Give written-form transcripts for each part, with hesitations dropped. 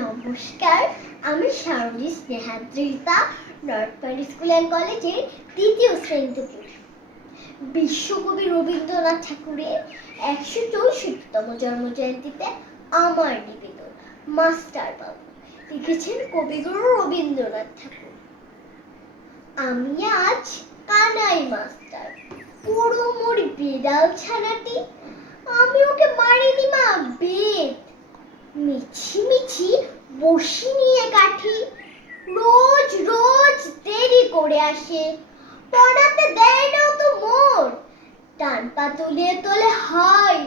নমস্কার, আমি শারুলি স্নেহাদ্রিতা north point school and কলেজের তৃতীয় শ্রেণীতে পড়ি। বিশ্বকবি রবীন্দ্রনাথ ঠাকুরের ১৬৪তম জন্মজয়ন্তীতে আমার নিবেদন মাস্টার বাবু লিখেছেন কবিগুরু রবীন্দ্রনাথ ঠাকুর। আমি আজ কানাই মাস্টার, পুরো মোর বিড়াল ছানাটি, আমি ওকে মারিনি মা বেদ, মিছি মিছি বসি নিয়ে কাঠি, রোজ রোজ দেরি করে আসে, পড়াতে দেয় না তো মোর, টান পা তুলিয়ে তোলে হয়,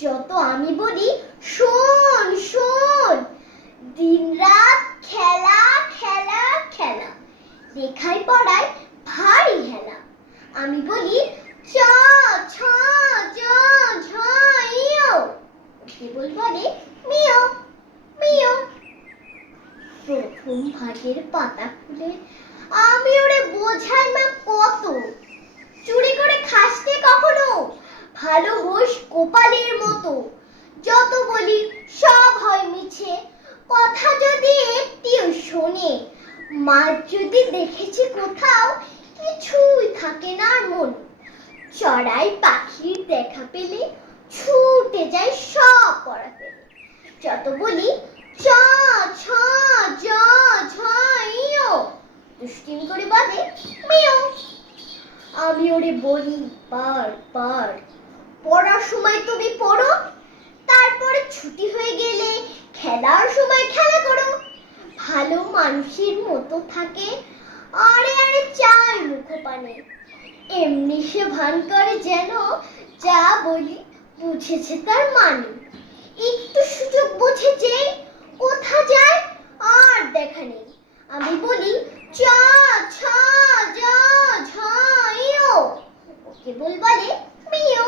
যত আমি বলি শোন শোন, দিন রাত খেলা খেলা খেলা, লেখাই পড়ায় ভারী হেলা, আমি বলি চ ছ জ ঝ ইয়, কেবল বলে মিও মিও। প্রথম ভাগের পাতা খুলে আমি ওরে বোঝাই মা কত, চুরি করে খাসতে কখনো, ভালো হোস গোপালের মতো, যত বলি সব হয় মিছে, কথা যদি একটিও শোনে, মা যদি দেখেছে কোথাও, কিছুই থাকে না মন, চড়াই পাখির দেখা পেলে ছুটে যায় সব পড়া ফেলে, যত বলি চ ছ জ ঝ ইয়, দুষ্টিমি করে বলে মিও। আমি ওরে বলি বারবার, পড়ার সময় তুমি পড়ো, তারপরে ছুটি হয়ে গেলে খেলার সময় খেলা করো, ভালো মানুষের মতো থাকে, আরে আরে চায় মুখপানে, এমনি সে ভান করে যেন যা বলি বুঝেছে তার মানে, একটু সুযোগ বুঝেছে কোথা যায় আর দেখা নেই, আমি বলি চ ছ জ ঝ ইয়, কেবল বলে মিও।